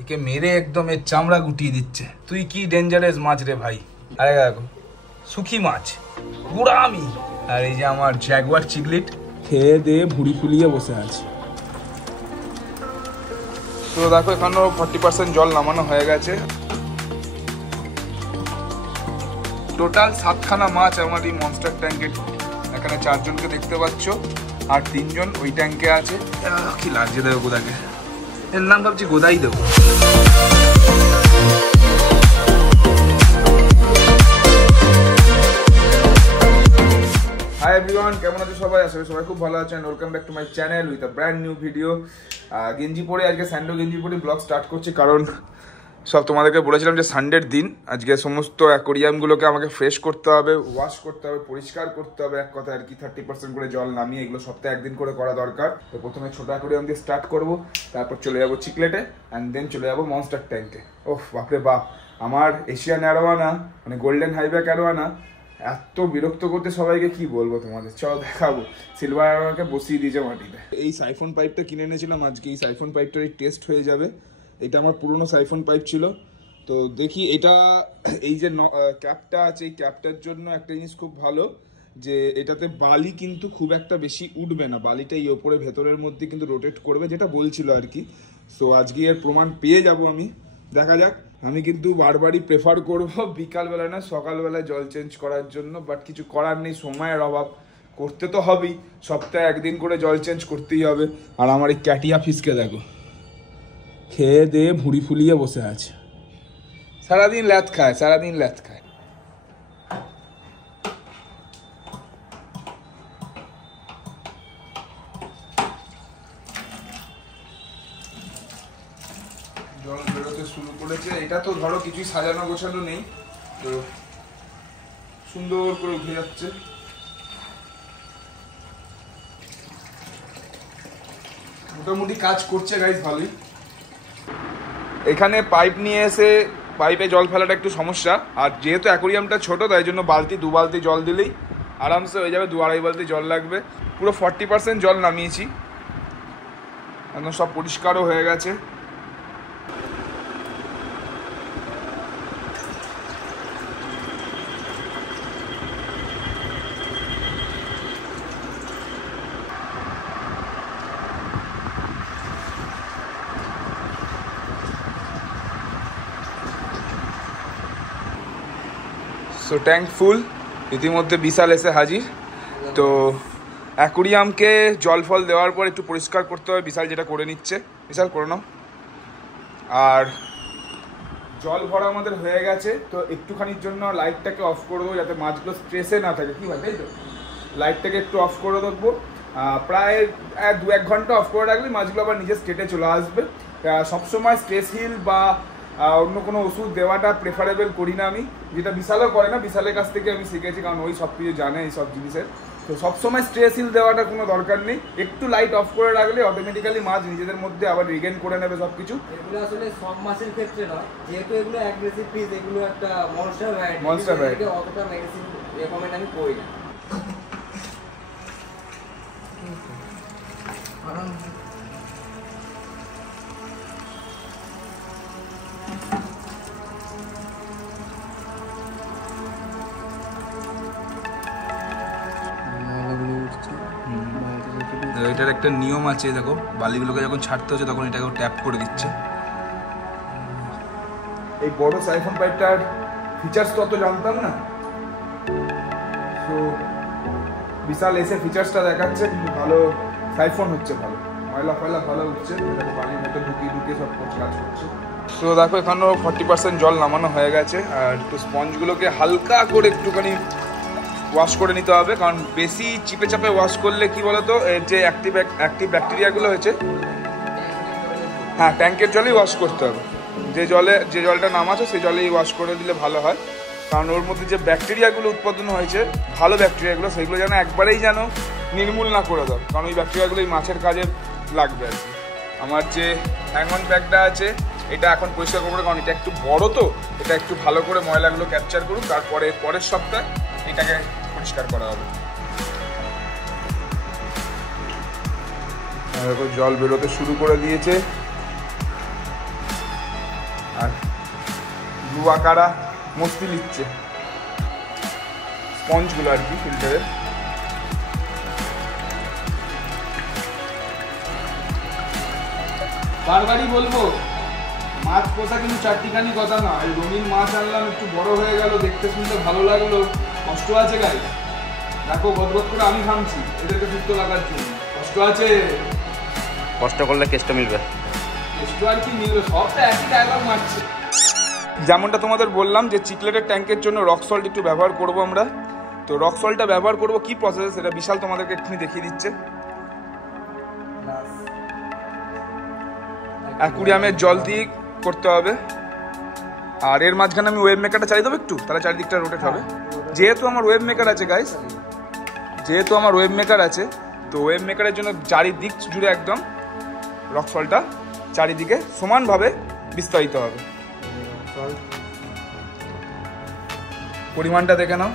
একে মেরে একদম এর চামড়া গুটিয়ে দিচ্ছে। তুই কি ডেঞ্জারাস মাছ রে ভাই। আরে দেখো সুখী মাছ পুরা আমি। আর এই যে আমার জ্যাগুয়ার চিগলিট খেয়ে দিয়ে ভুড়ি ফুলিয়ে বসে আছে। তো দেখো এখানেও 40% জল নামানো হয়ে গেছে। টোটাল 7খানা মাছ আমার এই মনস্টার ট্যাঙ্কে। এখানে 4 জনকে দেখতে পাচ্ছ আর 3 জন ওই ট্যাঙ্কে আছে। কি লাগছে দেবো গোদাকে, এর নাম ভাবছি গোদাই দেবো। হাই এভরিওয়ান, কেমন আছো সবাই? আসলে সবাই খুব ভালো আছেন। Welcome back to my channel with a brand new video. গেঞ্জি পরে আজকে স্যান্ডো গেঞ্জি পরে ব্লগ স্টার্ট করছি, কারণ সব তোমাদেরকে বলেছিলাম যে সানডের দিন আজকে সমস্ত অ্যাকোরিয়ামগুলোকে আমাকে ফ্রেশ করতে হবে, ওয়াশ করতে হবে, পরিষ্কার করতে হবে। এক কথা আর কি 30% করে জল নামিয়ে এগুলো সপ্তাহে একদিন করে করা দরকার। তো প্রথমে ছোট অ্যাকোরিয়াম দিয়ে স্টার্ট করবো, তারপর চলে যাবো চিকলেটে অ্যান্ড দেন চলে যাবো মনস্টার ট্যাঙ্কে। ওহ বাপরে বাপ, আমার এশিয়ান অ্যারোয়ানা মানে গোল্ডেন হাইব্যাক অ্যারোয়ানা এত বিরক্ত করতে সবাইকে কি বলবো তোমাদের। চলো দেখাবো। সিলভার অ্যারোয়ানাকে বসিয়ে দিয়েছে মাটিতে। এই সাইফন পাইপটা কিনে এনেছিলাম আজকে। এই সাইফন পাইপটার টেস্ট হয়ে যাবে। এটা আমার পুরনো সাইফন পাইপ ছিল। তো দেখি এটা, এই যে ক্যাপটা আছে, এই ক্যাপটার জন্য একটা জিনিস খুব ভালো যে এটাতে বালি কিন্তু খুব একটা বেশি উঠবে না। বালিটা এই ওপরে ভেতরের মধ্যে কিন্তু রোটেট করবে, যেটা বলছিল আর কি। সো আজকে এর প্রমাণ পেয়ে যাব আমি, দেখা যাক। আমি কিন্তু বারবারই প্রেফার করব বিকালবেলা না সকালবেলায় জল চেঞ্জ করার জন্য, বাট কিছু করার নেই, সময়ের অভাব। করতে তো হবেই, সপ্তাহে একদিন করে জল চেঞ্জ করতেই হবে। আর আমার এই ক্যাটিয়া ফিসকে দেখো, খেয়ে দিয়ে ভুড়ি ফুলিয়ে বসে আছে। সারাদিন ল্যাথ খায়, সারাদিন ল্যাথ খায়। জল বেরোতে শুরু করেছে। এটা তো ধরো কিছুই সাজানো গোছানো নেই, তো সুন্দর করে উঠে যাচ্ছে। মোটামুটি কাজ করছে গাইস ভালোই। এখানে পাইপ নিয়ে এসে পাইপে জল ফেলাটা একটু সমস্যা। আর যেহেতু অ্যাকোরিয়ামটা ছোট, তাই জন্য দু বালতি জল দিলেই আরামসে হয়ে যাবে। 2-2.5 বালতি জল লাগবে। পুরো 40% জল নামিয়েছি, একদম সব পরিষ্কারও হয়ে গেছে। সো ট্যাঙ্ক ফুল, ইতিমধ্যে বিশাল এসে হাজির। তো অ্যাকোরিয়ামকে জল ফল দেওয়ার পর একটু পরিষ্কার করতে হবে, বিশাল যেটা করে নিচ্ছে। বিশাল করে নাও। আর জল ভরা আমাদের হয়ে গেছে, তো একটুখানির জন্য লাইটটাকে অফ করে দেবো যাতে মাছগুলো স্ট্রেসে না থাকে। কি হয় তাই তো, লাইটটাকে একটু অফ করে দেবো। প্রায় 2-1 ঘন্টা অফ করে রাখলে মাছগুলো আবার নিজের স্টেটে চলে আসবে। সবসময় স্ট্রেস হিল বা অন্য কোনো ওষুধ দেওয়াটা প্রেফারেবল করি না আমি, যেটা বিশালও করে না। বিশালের কাছ থেকে আমি শিখেছি, কারণ ওই সব কিছু জানে এই সব জিনিসের। তো সবসময় স্ট্রেস হিল দেওয়াটা কোনো দরকার নেই। একটু লাইট অফ করে রাখলে অটোমেটিক্যালি মাছ নিজেদের মধ্যে আবার রিগেন করে নেবে সব কিছু। এগুলো আসলে সব মাছের ক্ষেত্রে নয়, যেহেতু এগুলো অ্যাগ্রেসিভ ফিশ, এগুলো একটা মনস্টার ভ্যারাইটি, অতটা মেডিসিন রেকমেন্ড আমি করি না। এটার একটা নিয়ম আছে, দেখো বালিগুলোকে যখন ছাড়তে হচ্ছে তখন এটাকে ট্যাপ করে দিচ্ছে। এই বড় সাইফন পাইপটার ফিচার্স তো অত জানতাম না, তো বিশাল এসে ফিচার্সটা দেখাচ্ছে। কিন্তু ভালো সাইফন হচ্ছে, ভালো ময়লা ফয়লা ভালো উঠছে। দেখো পানির মতো ঢুকিয়ে সব কাজ করছে। তো দেখো এখানেও 40% জল নামানো হয়ে গেছে। আর একটু স্পঞ্জগুলোকে হালকা করে একটুখানি ওয়াশ করে নিতে হবে, কারণ বেশি চিপে চাপে ওয়াশ করলে কি বলতো, এর যে অ্যাক্টিভ ব্যাকটেরিয়াগুলো হয়েছে, হ্যাঁ ট্যাঙ্কের জলেই ওয়াশ করতে হবে। যে জলটা নামাচ্ছে সেই জলেই ওয়াশ করে দিলে ভালো হয়, কারণ ওর মধ্যে যে ব্যাকটেরিয়াগুলো উৎপাদন হয়েছে, ভালো ব্যাকটেরিয়াগুলো, সেগুলো যেন একবারেই যেন নির্মূল না করে দাও, কারণ ওই ব্যাকটেরিয়াগুলো এই মাছের কাজে লাগবে আর কি। আমার যে হ্যাংঅন ব্যাগটা আছে এটা এখন পরিষ্কার করবো, কারণ এটা একটু বড়, তো এটা একটু ভালো করে ময়লাগুলো ক্যাপচার করুন, তারপরে পরের সপ্তাহে এটাকে পরিষ্কার করা হবে। জল বেরোতে শুরু করে দিয়েছে। আর ব্লু আকারা মস্তি নিচ্ছে স্পঞ্জগুলো আর কি ফিল্টারের। বারবারই বলবো মাছ পোষা কিন্তু চারটিখানি কথা না। এই রঙিন মাছ আনলাম, একটু বড় হয়ে গেল, দেখতে শুনতে ভালো লাগলো, কষ্ট আছে গাইস। দেখো গদগদ করে আমি ঘামছি এদেরকে সুস্থ লাগার জন্য, কষ্ট আছে। কষ্ট করলে কেষ্ট মিলবে, কেষ্ট আর কি মিলবে, সবটা একই ডায়লগ মারছে। যেমনটা তোমাদের বললাম যে চিকলেটের ট্যাঙ্কের জন্য রক সল্ট একটু ব্যবহার করব আমরা। তো রক সল্টটা ব্যবহার করব কি প্রসেস সেটা বিশাল তোমাদেরকে এক্ষুনি দেখিয়ে দিচ্ছে। অ্যাকুরিয়ামের জল দিয়ে করতে হবে। আর এর মাঝখানে আমি ওয়েভ মেকারটা চালিয়ে দেবো একটু, তাহলে চারিদিকটা রোটেট হবে। যেহেতু আমার ওয়েভ মেকার আছে গাইস, যেহেতু আমার ওয়েভ মেকার আছে, তো ওয়েভ মেকারের জন্য চারিদিক জুড়ে একদম রক সল্টটা চারিদিকে সমানভাবে বিস্তারিত হবে। পরিমাণটা দেখে নাও,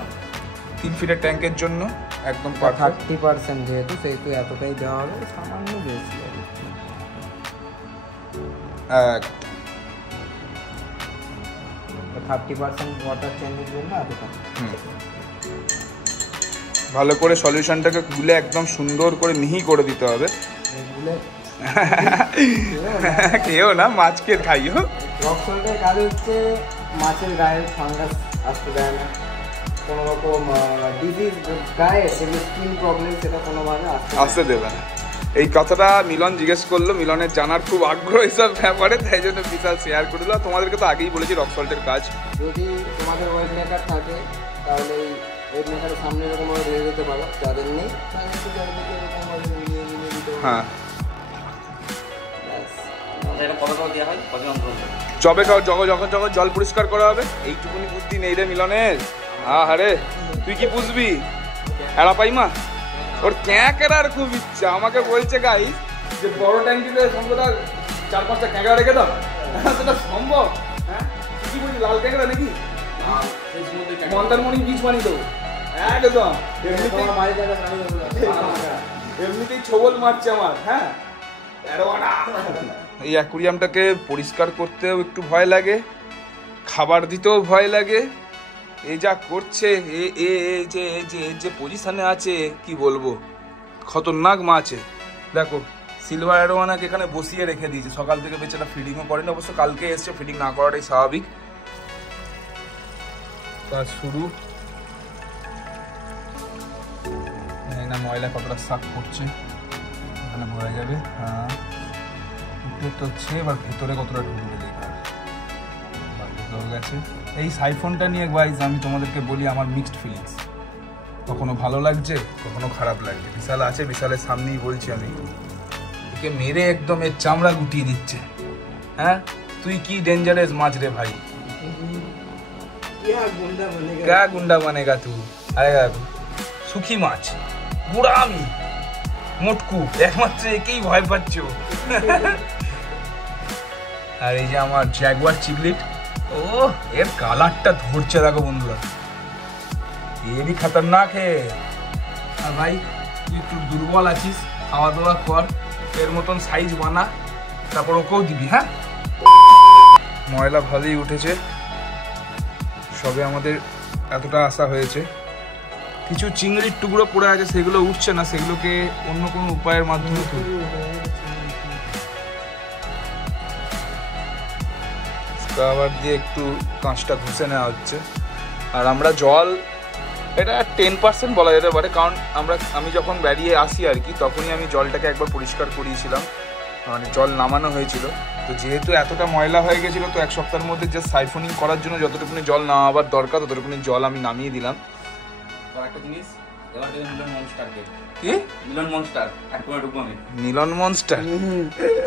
3 ফিটের ট্যাঙ্কের জন্য একদম 30% যেহেতু সেহেতু এতটাই দেওয়া হবে, সামান্য বেশি। 30% ওয়াটার চেঞ্জের জন্য এতটা। ভালো করে সলিউশনটাকে গুলে একদম সুন্দর করে মিহি করে দিতে হবে। কেউ না, মাছকে খাইও। রক সল্টের কাজ হচ্ছে মাছের গায়ে ফাঙ্গাস আসতে দেয় না, কোনো রকম ডিজিজ গায়ে যেগুলো স্কিন প্রবলেম সেটা কোনোভাবে আসতে দেবে না। এই কথাটা মিলন জিজ্ঞেস করলো, মিলনের জানার খুব আগ্রহ এইসব ব্যাপারে, তাই জন্য বিশাল শেয়ার করে দিলাম। তোমাদেরকে তো আগেই বলেছি রক সল্টের কাজ। যদি তোমাদের ওয়েব মেকার থাকে তাহলে এই ওয়েব মেকারের সামনে এরকমভাবে ধরে দিতে পারো, যাদের নেই হ্যাঁ। যবে যখন জল পরিষ্কার করা হবে, এইটুকুনি বুদ্ধি নেই রে মিলনের। আরে তুই কি বুঝবি এরা পাইমা, ওর ক্যাঁকড়ার খুব ইচ্ছা। আমাকে বলছে গাইস যে বড় ট্যাঙ্কিতে সম্ভবত 4-5টা ক্যাঁকড়া রেখে দাও, সেটা সম্ভব? হ্যাঁ কি বলছি, লাল ক্যাঁকড়া নাকি মন্দারমণি বীজ বানিয়ে দেবো একদম। এমনিতেই ছবল মারছে আমার। হ্যাঁ, এই অ্যাকুরিয়ামটাকে পরিষ্কার করতেও একটু ভয় লাগে, খাবার দিতেও ভয় লাগে। এ যা করছে, যে পজিশনে আছে কি বলবো, খতরনাক মাছ। দেখো সিলভার অ্যারোয়ানাকে এখানে বসিয়ে রেখে দিয়েছে, সকাল থেকে বেচারা ফিডিংও করেনি। অবশ্য কালকে এসছে, ফিডিং না করাটাই স্বাভাবিক। কাজ শুরু। না ময়লা কতটা সাফ করছে, এখানে বোঝা যাবে। হ্যাঁ তো হচ্ছে, এবার ভেতরে কতটা ঢুকবে দেখার গেছে। এই সাইফোনটা নিয়ে গাইস আমি তোমাদেরকে বলি আমার মিক্সড ফিলিংস, কখনো ভালো লাগছে কখনো খারাপ লাগছে। বিশাল আছে, বিশালের সামনেই বলছি আমি, একে মেরে একদম এর চামড়া গুটিয়ে দিচ্ছে। হ্যাঁ তুই কি ডেঞ্জারাস মাছ রে ভাই, क्या गुंडा बनेगा तू। আরে সুখী মাছ, বুড়া আমি মোটকু, একমাত্র একেই ভয় পাচ্ছ। আর এই যে আমার জ্যাগুয়ার চিকলিট, ও এর কালারটা ধরছে দেখো বন্ধুরা, এরই খতরনাক হে। আর ভাই তুই একটু দুর্বল আছিস, খাওয়া দাওয়া কর, এর মতন সাইজ বানা, তারপর ওকেও দিবি। হ্যাঁ ময়লা ভালোই উঠেছে, সবে আমাদের এতটা আশা হয়েছে। কিছু চিংড়ির টুকরো পড়ে আছে, সেগুলো উঠছে না, সেগুলোকে অন্য কোনো উপায়ের মাধ্যমে স্ক্রাবার দিয়ে একটু কাঁচটা ঘষে নেওয়া হচ্ছে। আর আমরা জল, এটা 10% বলা যেতে পারে, কারণ আমি যখন বেরিয়ে আসি আর কি, তখনই আমি জলটাকে একবার পরিষ্কার করিয়েছিলাম, মানে জল নামানো হয়েছিল। তো যেহেতু এতটা ময়লা হয়ে গেছিলো, তো 1 সপ্তাহের মধ্যে যে সাইফোনিং করার জন্য যতটুকুনি জল নামাবার দরকার ততটুকুনি জল আমি নামিয়ে দিলাম। একটা জিনিস, এবার থেকে মিলন মনস্টার কে কি মিলন মনস্টার একবার ঢুকবো আমি, মিলন মনস্টার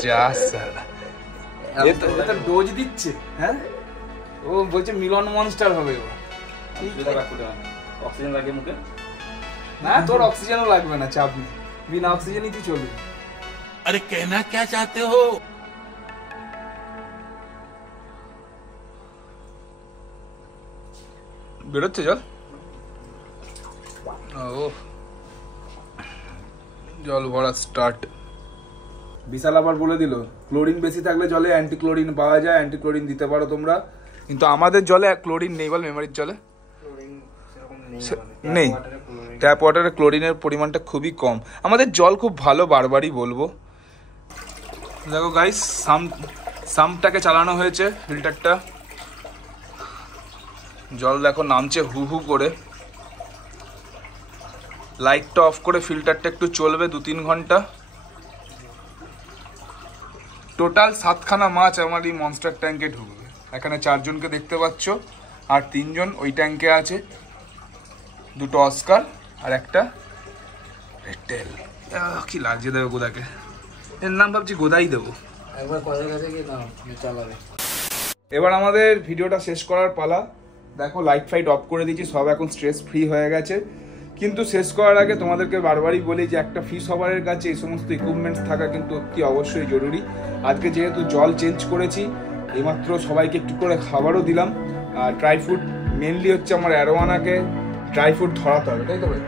যা সালা, এটা ডোজ দিচ্ছে। হ্যাঁ ও বলছে মিলন মনস্টার হবে ও, ঠিক আছে। অক্সিজেন লাগে মুখে না, তোর অক্সিজেনও লাগবে না, চাপ নেই, বিনা অক্সিজেনই তুই চলবে। अरे कहना क्या चाहते हो? বেরোচ্ছে জল, ও জল ভরা স্টার্ট। বিশাল আবার বলে দিল ক্লোরিন বেশি থাকলে জলে অ্যান্টি ক্লোরিন পাওয়া যায়, অ্যান্টি ক্লোরিন দিতে পারো তোমরা, কিন্তু আমাদের জলে ক্লোরিন নেই বল, মেমারির জলে নেই। ট্যাপ ওয়াটারে ক্লোরিনের পরিমাণটা খুবই কম, আমাদের জল খুব ভালো, বারবারই বলবো। দেখো গাইস, সামটাকে চালানো হয়েছে, ফিল্টারটা, জল দেখো নামছে হু হু করে। লাইটটা অফ করে ফিল্টারটা একটু চলবে 2-3 ঘন্টা। টোটাল 7খানা মাছ আমার এই মনস্টার ট্যাঙ্কে ঢুকবে। এখানে 4 জনকে দেখতে পাচ্ছ, আর 3 জন ওই ট্যাঙ্কে আছে, 2টো অস্কার আর একটা রেডটেল। কি লাগছে দেবে গোদাকে, এর নাম ভাবছি গোদাই দেবো। একবার কলের কাছে গিয়ে দাও চালাবে। এবার আমাদের ভিডিওটা শেষ করার পালা। দেখো লাইট ফাইট অফ করে দিয়েছি, সব এখন স্ট্রেস ফ্রি হয়ে গেছে। কিন্তু শেষ করার আগে তোমাদেরকে বারবারই বলি যে একটা ফিশ হবারের কাছে এই সমস্ত ইকুইপমেন্টস থাকা কিন্তু অতি অবশ্যই জরুরি। আজকে যেহেতু জল চেঞ্জ করেছি, এইমাত্র সবাইকে একটু করে খাবারও দিলাম। আর ড্রাই ফ্রুট মেনলি হচ্ছে আমার অ্যারোয়ানাকে ড্রাই ফ্রুট ধরাতে হবে, তাই তো ভাই?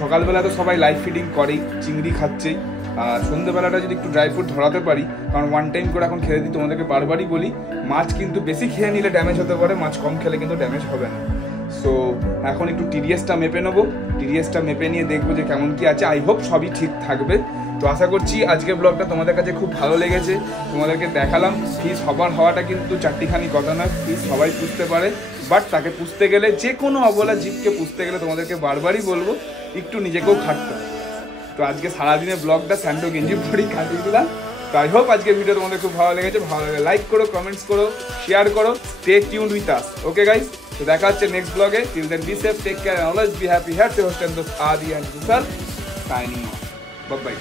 সকালবেলা তো সবাই লাইভ ফিডিং করেই, চিংড়ি খাচ্ছেই, আর সন্ধ্যেবেলাটা যদি একটু ড্রাই ফ্রুট ধরাতে পারি, কারণ 1 টাইম করে এখন খেয়ে দিই। তোমাদেরকে বারবারই বলি মাছ কিন্তু বেশি খেয়ে নিলে ড্যামেজ হতে পারে, মাছ কম খেলে কিন্তু ড্যামেজ হবে না। সো এখন একটু টিডিএসটা মেপে নেবো, টিডিএসটা মেপে নিয়ে দেখবো যে কেমন কি আছে। আই হোপ সবই ঠিক থাকবে। তো আশা করছি আজকের ব্লগটা তোমাদের কাছে খুব ভালো লেগেছে। তোমাদেরকে দেখালাম ফিশ হওয়াটা কিন্তু চারটিখানি কথা নয়, ফিশ সবাই পুষতে পারে, বাট তাকে পুষতে গেলে, যে কোনো অবলা জীবকে পুষতে গেলে তোমাদেরকে বারবারই বলবো একটু নিজেকেও খাটতে হবে। তো আজকে সারাদিনের ব্লগটা স্যান্ডো গেঞ্জি পরেই কাটিয়ে দিলাম। তো আই হোপ আজকের ভিডিও তোমাদের খুব ভালো লেগেছে। ভালো লাগে লাইক করো, কমেন্টস করো, শেয়ার করো। Stay tuned with us, okay guys? তো দেখা হচ্ছে নেক্সট ব্লগে। Till then be safe, take care, always be happy. Happy host and Adi and সুসার সাইনিং অফ। Bye by.